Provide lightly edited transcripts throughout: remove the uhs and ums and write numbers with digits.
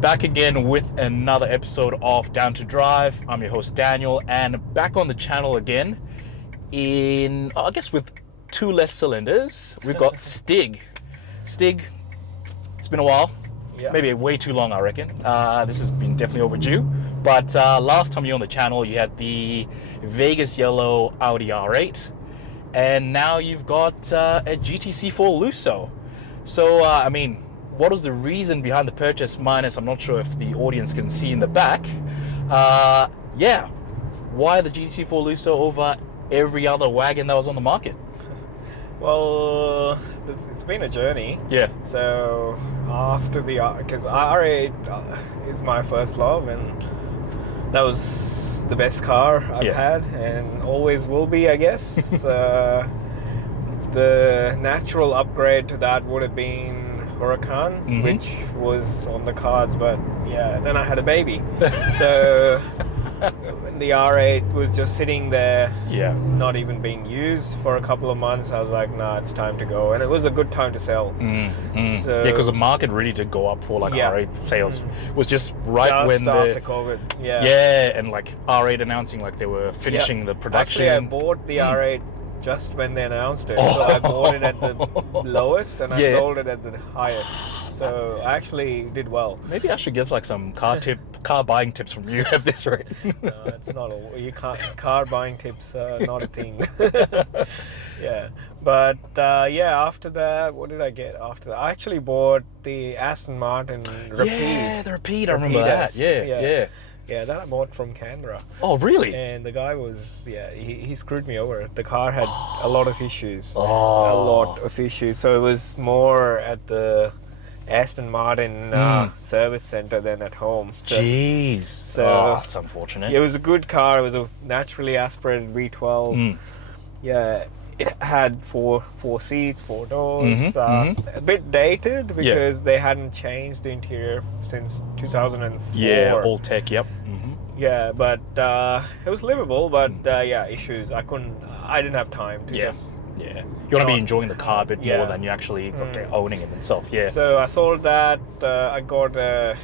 Back again with another episode of Down to Drive. I'm your host Daniel, and back on the channel again in, I guess, with two less cylinders. We've got Stig. Stig, it's been a while. Yeah. Maybe way too long, I reckon. This has been definitely overdue. But last time you were on the channel, you had the Vegas yellow Audi R8, and now you've got a GTC4Lusso. So, I mean, what was the reason behind the purchase? Minus, I'm not sure if the audience can see in the back. Yeah, why the GTC4Lusso over every other wagon that was on the market? Well, it's been a journey. Yeah. So after because R8 is my first love, and that was the best car I've had, and always will be, I guess. The natural upgrade to that would have been Huracan, which was on the cards, but yeah, then I had a baby. So the R8 was just sitting there, not even being used for a couple of months. I was like, nah, it's time to go. And it was a good time to sell. So, yeah, because the market really did go up for like R8 sales. Was just right when after COVID. Yeah, and like R8 announcing like they were finishing the production. Actually, I bought the R8 just when they announced it. So I bought it at the lowest and I sold it at the highest. So I actually did well. Maybe I should get like some car buying tips from you at this rate. No, it's not car buying tips are not a thing. Yeah, but after that, what did I get after that? I actually bought the Aston Martin Rapide. Yeah, the Rapide, I remember that. Yeah, that I bought from Canberra. Oh, really? And the guy was, he screwed me over. The car had a lot of issues. A lot of issues. So it was more at the Aston Martin service center than at home. So, jeez. So that's unfortunate. It was a good car. It was a naturally aspirated V12. Yeah, it had four seats, 4 doors. A bit dated because they hadn't changed the interior since 2004. Yeah, all tech. Yep. Yeah, but it was livable. But issues. I didn't have time to just. Yeah, you want to be enjoying the car a bit more than you actually owning it itself. Yeah. So I sold that. I got a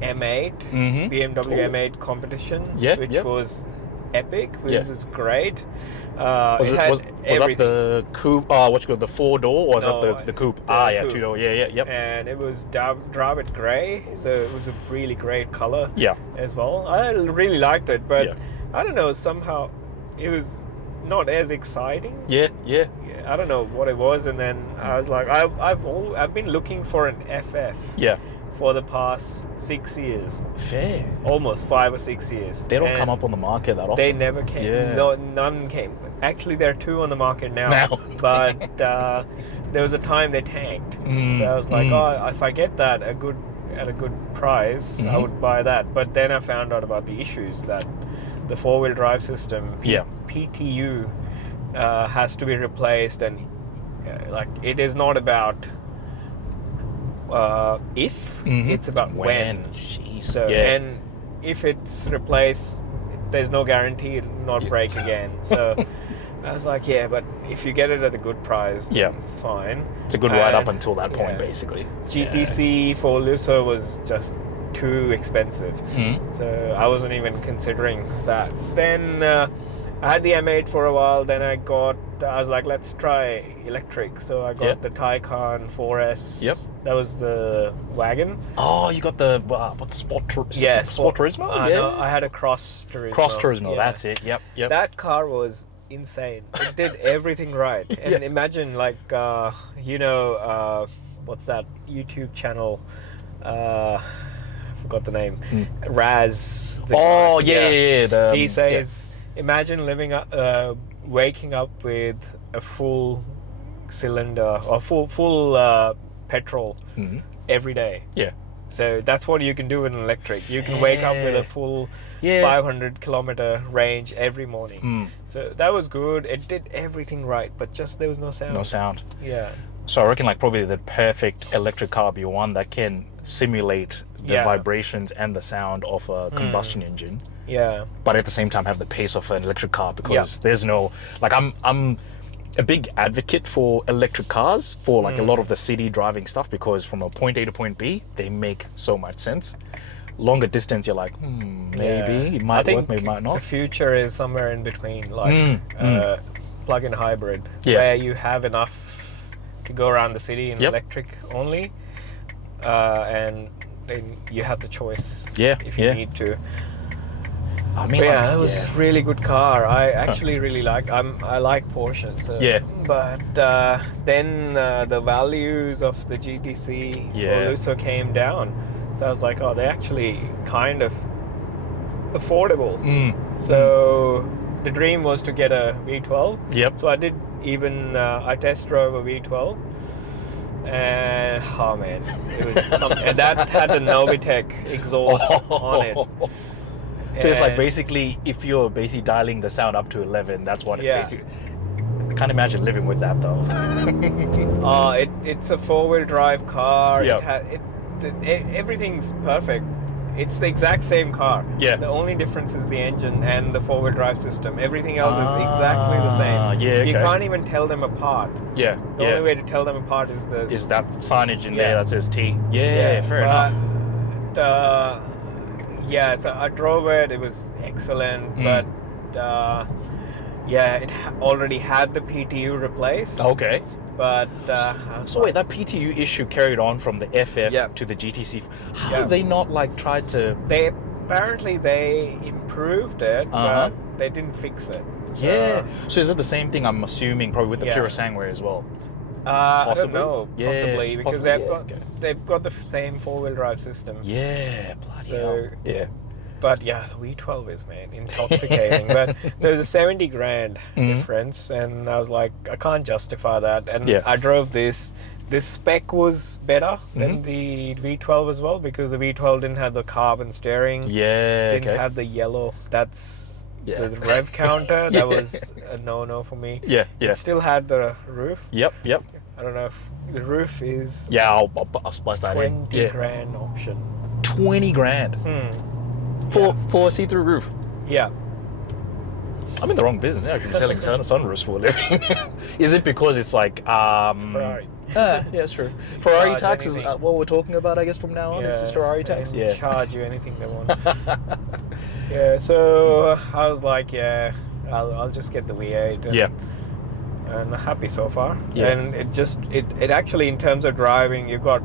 M8, BMW M8 competition, which was epic. Which was great. Was that the coupe? The 4-door, or was that the coupe? Coupe. 2-door. Yep. And it was Dravet Grey, so it was a really great color. Yeah. As well, I really liked it, but I don't know. Somehow, it was not as exciting. Yeah. I don't know what it was, and then I was like, I've been looking for an FF. Yeah. For the past 6 years. Fair. Almost 5 or 6 years. They don't come up on the market that often. They never came. Yeah. No, none came. Actually, there are 2 on the market now. But there was a time they tanked. So I was like, if I get that at a good price, I would buy that. But then I found out about the issues that the 4-wheel drive system, PTU, has to be replaced, and it is not about if, it's about when. Jeez. So, and if it's replaced, there's no guarantee it'll not break again. So I was like, but if you get it at a good price, then it's fine. It's a good ride up until that point, basically. GTC4Lusso was just too expensive. So I wasn't even considering that. Then I had the M8 for a while, then I was like, let's try electric. So I got the Taycan 4S. Yep. That was the wagon. Oh, you got the, Sport Turismo? Sport Turismo? No, I had a Cross Turismo. Cross Turismo, that's it, yep. That car was insane. It did everything right. And imagine, what's that YouTube channel? I forgot the name. Raz. He says, imagine waking up with a full cylinder or full petrol every day. Yeah. So that's what you can do with an electric. You can wake up with a full 500-kilometer range every morning. So that was good. It did everything right, but just there was no sound. No sound. Yeah. So I reckon probably the perfect electric car be one that can simulate the vibrations and the sound of a combustion engine. Yeah. But at the same time have the pace of an electric car, because there's no, I'm a big advocate for electric cars for like a lot of the city driving stuff, because from a point A to point B, they make so much sense. Longer distance, you're like, maybe it might work, maybe it might not. The future is somewhere in between, like plug-in hybrid, where you have enough to go around the city in electric only, and then you have the choice if you need to. I mean, it was really good car. I actually really like. I like Porsche. So, but then the values of the GTC4Lusso came down. So I was like, oh, they're actually kind of affordable. So the dream was to get a V12. So I did even I test drove a V12. And oh man, it was and that had the Novitec exhaust on it. So it's like basically, if you're basically dialing the sound up to 11, that's what it basically. I can't imagine living with that though. It's a four-wheel drive car. Everything's perfect. It's the exact same car. The only difference is the engine and the four-wheel drive system. Everything else is exactly the same. You can't even tell them apart. The only way to tell them apart is that signage in there that says T. Fair enough. So I drove it. It was excellent, but it already had the PTU replaced. Okay. But so wait, that PTU issue carried on from the FF to the GTC. How have they not like tried to? They apparently improved it, but they didn't fix it. So is it the same thing? I'm assuming probably with the Pura Sangway as well. Possibly. I don't know. Possibly because they've got the same four-wheel drive system. Bloody hell. But the V12 is, man, intoxicating. But there was a 70 grand difference, and I was like, I can't justify that. And I drove this. This spec was better than the V12 as well, because the V12 didn't have the carbon steering. Didn't have the yellow. That's the rev counter. That was a no-no for me. It still had the roof. I don't know if the roof is. I'll splice that 20 grand option. 20 grand. For a see-through roof. I'm in the wrong business. I should be selling sunroofs for a living. Is it because it's like it's Ferrari? It's true. Ferrari tax is what we're talking about, I guess, from now on. It's just Ferrari tax. Charge you anything they want. So I was like, I'll just get the V8. And I'm happy so far. And it actually, in terms of driving, you've got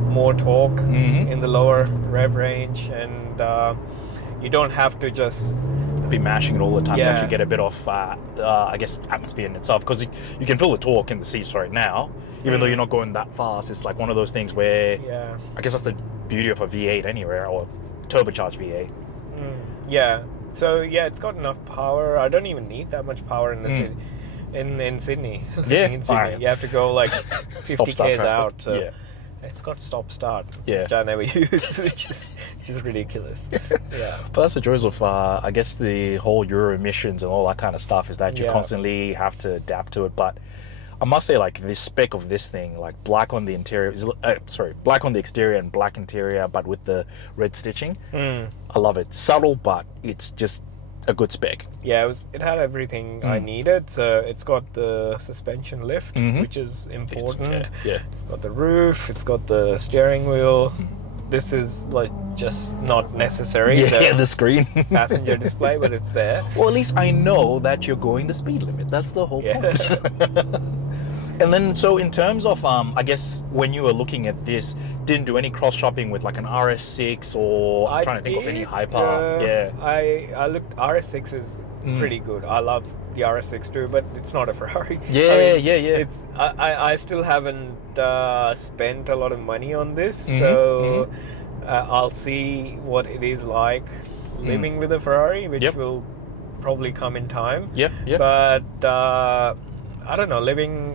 more torque in the lower rev range, and you don't have to just be mashing it all the time to actually get a bit off I guess atmosphere in itself, because you can feel the torque in the seats right now, even though you're not going that fast. It's like one of those things where I guess that's the beauty of a V8 anywhere, or turbocharged V8. So it's got enough power. I don't even need that much power in the city. In Sydney. In Sydny. You have to go like 50 k's out. So it's got stop-start, which I never use, which is ridiculous. But that's the joys of, I guess, the whole Euro emissions and all that kind of stuff, is that you constantly have to adapt to it. But I must say, like, the spec of this thing, like black on the interior, black on the exterior and black interior, but with the red stitching. I love it. Subtle, but it's just a good spec. It had everything I needed. So it's got the suspension lift, which is important. It's got the roof, it's got the steering wheel. This is like just not necessary. The screen. Passenger display, but it's there. Well, at least I know that you're going the speed limit. That's the whole point. And then, so in terms of, I guess, when you were looking at this, didn't do any cross-shopping with like an RS6 or I'm trying to think of any hyper. I looked, RS6 is pretty good. I love the RS6 too, but it's not a Ferrari. It's I still haven't spent a lot of money on this, so I'll see what it is like living with a Ferrari, which will probably come in time. But I don't know,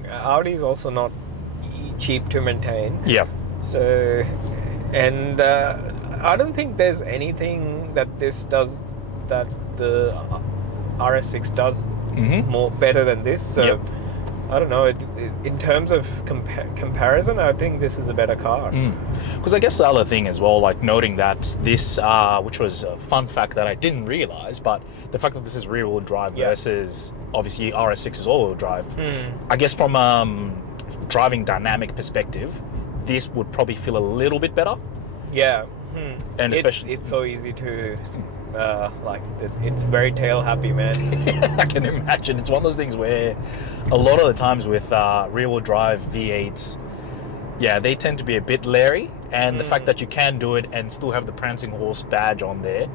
Audi is also not cheap to maintain. So, and I don't think there's anything that this does that the RS6 does more better than this. So I don't know. In terms of comparison, I think this is a better car. Because I guess the other thing as well, like noting that this, which was a fun fact that I didn't realize, but the fact that this is rear-wheel drive versus obviously RS6 is all-wheel drive. I guess from driving dynamic perspective, this would probably feel a little bit better. Yeah. And especially it's so easy to it's very tail happy, man. I can imagine. It's one of those things where a lot of the times with rear-wheel drive V8s, yeah, they tend to be a bit leery, and the fact that you can do it and still have the prancing horse badge on there,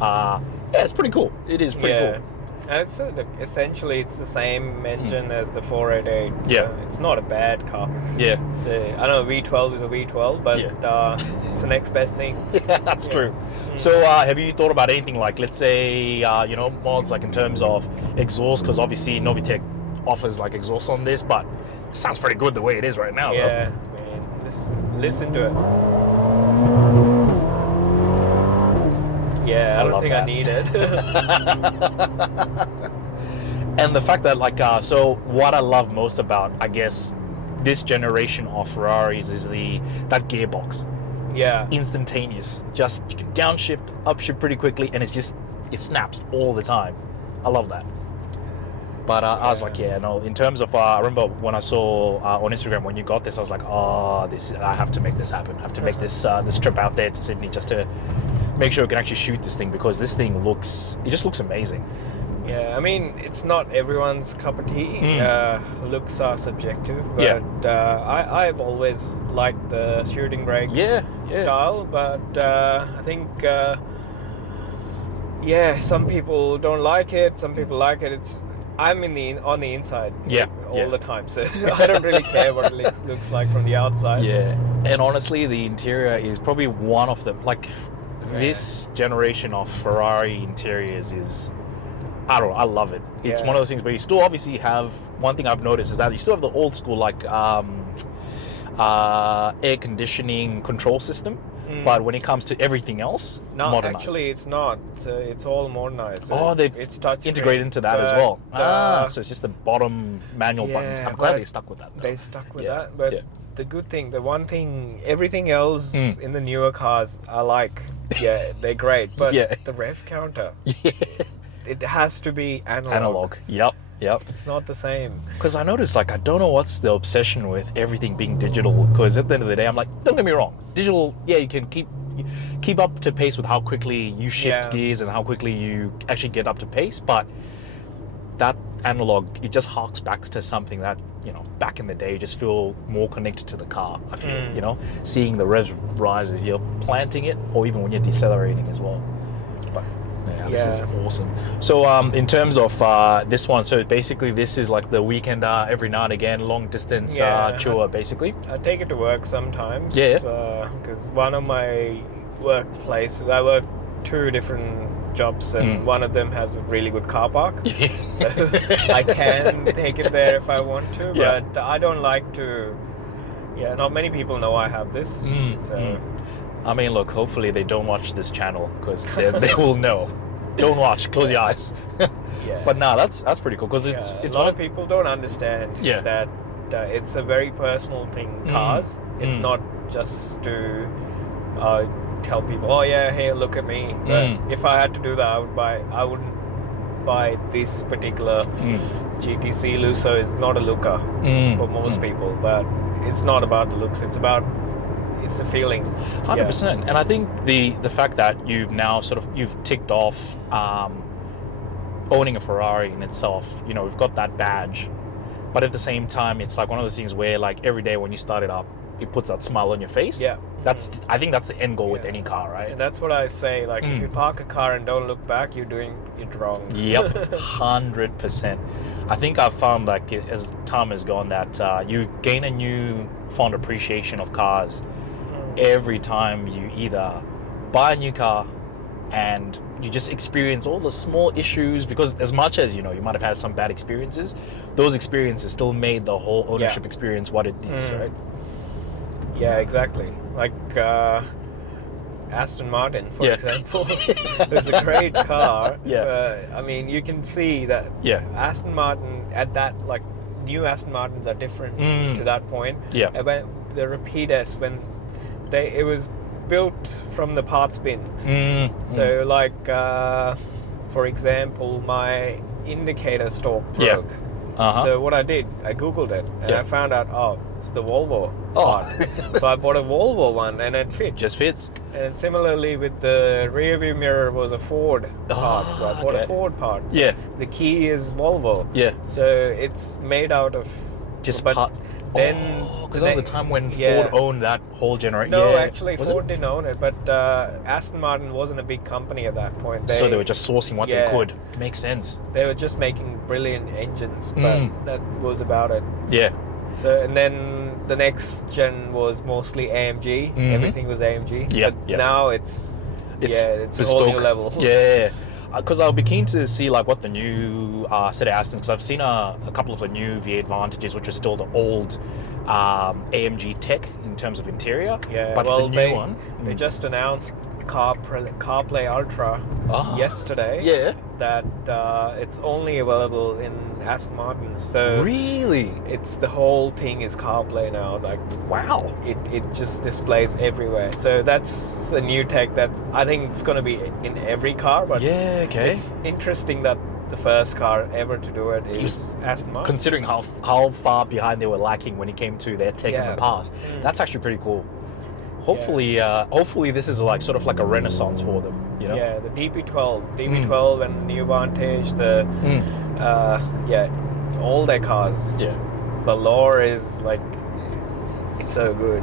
yeah, it's pretty cool. It is pretty cool. And it's essentially it's the same engine as the 488. Yeah. So it's not a bad car. Yeah. So I know V12 is a V12, but it's the next best thing. Yeah, that's true. So have you thought about anything like, let's say, mods like in terms of exhaust? Because obviously Novitec offers like exhaust on this, but it sounds pretty good the way it is right now. Yeah, man. Just listen to it. Yeah, I don't think I need it. And the fact that so what I love most about, I guess, this generation of Ferraris is that gearbox. Yeah. Instantaneous. Just you can downshift, upshift pretty quickly, and it snaps all the time. I love that. But I was like, in terms of, I remember when I saw on Instagram when you got this, I was like, I have to make this happen. I have to make this trip out there to Sydney just to make sure I can actually shoot this thing, because this thing just looks amazing. Yeah, I mean, it's not everyone's cup of tea. Looks are subjective, but I've always liked the shooting brake style, but I think some people don't like it, some people like it. I'm on the inside all the time, so I don't really care what it looks like from the outside. Yeah, and honestly, the interior is probably one of them. This generation of Ferrari interiors is, I don't know, I love it. It's one of those things where you still obviously have, one thing I've noticed is that you still have the old school air conditioning control system, but when it comes to everything else, modernized. Actually it's not. It's all modernized. It's integrated into that as well. So it's just the bottom manual buttons. I'm glad they stuck with that, though. They stuck with that, but the good thing, the one thing, everything else in the newer cars I like. Yeah, they're great, but the rev counter, it has to be analog. Yep. It's not the same. Because I noticed, I don't know what's the obsession with everything being digital. Because at the end of the day, I'm like, don't get me wrong, digital, you can keep up to pace with how quickly you shift gears and how quickly you actually get up to pace. But that analog, it just harks back to something that, back in the day, you just feel more connected to the car. I feel, seeing the revs rise as you're planting it, or even when you're decelerating as well. But this is awesome. So in terms of this one, so basically this is like the weekend, every now and again, long distance tour, basically. I take it to work sometimes. Yeah. Because one of my workplaces, I work 2 different jobs, and one of them has a really good car park. So I can take it there if I want to, but I don't like to. Yeah, not many people know I have this. I mean, look, hopefully they don't watch this channel, because they will know. Don't watch, close your eyes. But no, that's pretty cool, because it's a lot of people don't understand that it's a very personal thing. Cars, it's not just to tell people, hey, look at me. But if I had to do that, I wouldn't buy this particular GTC4Lusso. Is not a looker for most people, but it's not about the looks. It's the feeling. 100%. And I think the fact that you've now you've ticked off owning a Ferrari in itself, we've got that badge, but at the same time, it's like one of those things where every day when you start it up, it puts that smile on your face. I think that's the end goal with any car, right? And that's what I say, if you park a car and don't look back, you're doing it wrong. Yep. 100%. I think I've found as time has gone that you gain a new fond appreciation of cars every time you either buy a new car and you just experience all the small issues, because as much as you might have had some bad experiences, those experiences still made the whole ownership experience what it is, right? Yeah, exactly. Like Aston Martin, for example. It's a great car. I mean, you can see that Aston Martin at that, new Aston Martins are different to that point. And when the Repeat S, when it was built from the parts bin. So for example, my indicator stalk Yeah. broke. Uh-huh. So what I did, I Googled it, and Yeah. I found out, oh, it's the Volvo Oh. part. So I bought a Volvo one, and it fit. Just fits. And similarly with the rear view mirror was a Ford part, so I bought okay. a Ford part. Yeah. The key is Volvo. Yeah. So it's made out of Just but parts. Then Because that was the time when yeah. Ford owned that whole generation. No, yeah. actually, Was Ford didn't own it, but Aston Martin wasn't a big company at that point. So they were just sourcing what yeah. they could. Makes sense. They were just making brilliant engines, but that was about it. Yeah. So, and then the next gen was mostly AMG. Everything was AMG. Yeah, But yeah. now it's a whole new level. Yeah. Because I'll be keen to see like what the new set of Astons, because I've seen a couple of the new V8 Vantages, which are still the old AMG tech in terms of interior. Yeah, but well, the new one, they just announced CarPlay Ultra yesterday. Yeah. That it's only available in Aston Martin. So really, it's the whole thing is CarPlay now. Like, wow, it just displays everywhere. So that's a new tech that I think it's going to be in every car. But yeah, okay. It's interesting that the first car ever to do it is Aston Martin. Considering how far behind they were lacking when it came to their tech in the past, that's actually pretty cool. Hopefully, hopefully this is like sort of like a renaissance for them. You know? Yeah, the DB12 and the new Vantage, all their cars. Yeah. The lore is like so good.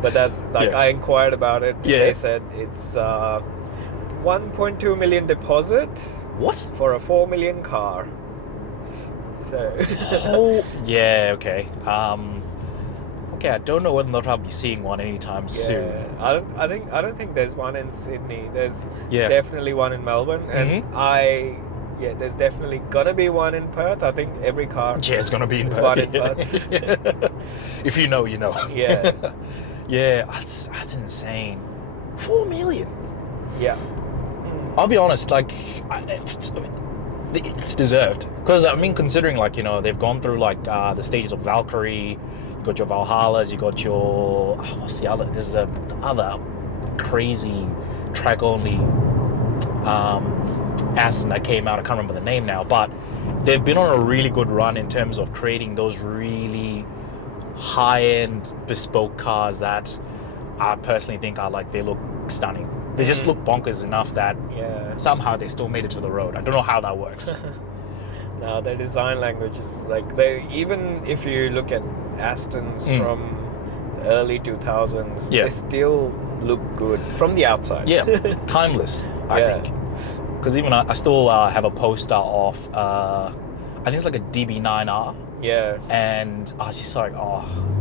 But that's like I inquired about it. Yeah. They said it's 1.2 million deposit. What? For a 4 million car. So. Yeah. Okay. Okay, I don't know whether or not I'll be seeing one anytime soon. I don't think there's one in Sydney. There's Yeah. definitely one in Melbourne, and there's definitely gonna be one in Perth. I think every car. Yeah, it's gonna be in Perth. One in Perth. If you know, you know. Yeah. Yeah, that's insane. 4 million. Yeah. I'll be honest, like, it's deserved. Because I mean, considering like they've gone through like the stages of Valkyrie. You got your Valhallas, you got your what's the other? There's the other crazy track only Aston that came out. I can't remember the name now, but they've been on a really good run in terms of creating those really high-end bespoke cars that I personally think are like, they look stunning. They just look bonkers enough that somehow they still made it to the road. I don't know how that works. No, their design language is like, even if you look at Astons from early 2000s, they still look good from the outside. Yeah, timeless, I think. Because even I still have a poster of, I think it's like a DB9R. Yeah. And I was just like,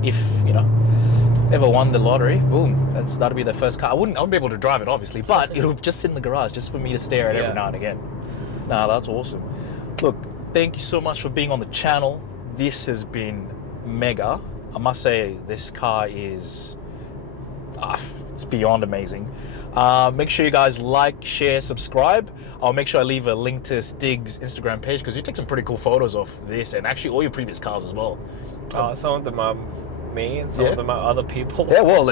if, ever won the lottery, boom, that'll be the first car. I wouldn't be able to drive it, obviously, but it'll just sit in the garage just for me to stare at every now and again. Nah, that's awesome. Look, thank you so much for being on the channel. This has been mega. I must say, this car is it's beyond amazing. Make sure you guys like, share, subscribe. I'll make sure I leave a link to Stig's Instagram page, because you take some pretty cool photos of this and actually all your previous cars as well. Some of them are me and some of them are other people. Yeah, well,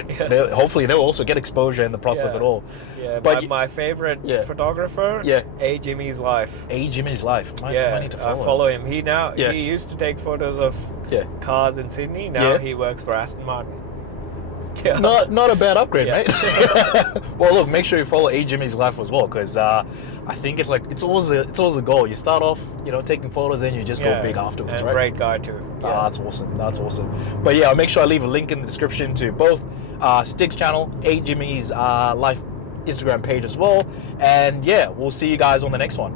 hopefully they'll also get exposure in the process of it all. Yeah, but my favorite photographer, A. Jimmy's Life. A. Jimmy's Life. I need to follow I follow him. He used to take photos of cars in Sydney. Now he works for Aston Martin. Yeah. Not a bad upgrade, mate. Well, look, make sure you follow A. Jimmy's Life as well, because I think it's always a goal. You start off, taking photos, and you just go big afterwards, right? Great guy too. That's awesome. That's awesome. But yeah, I'll make sure I leave a link in the description to both Stig's channel, A. Jimmy's Life Instagram page as well. And yeah, we'll see you guys on the next one.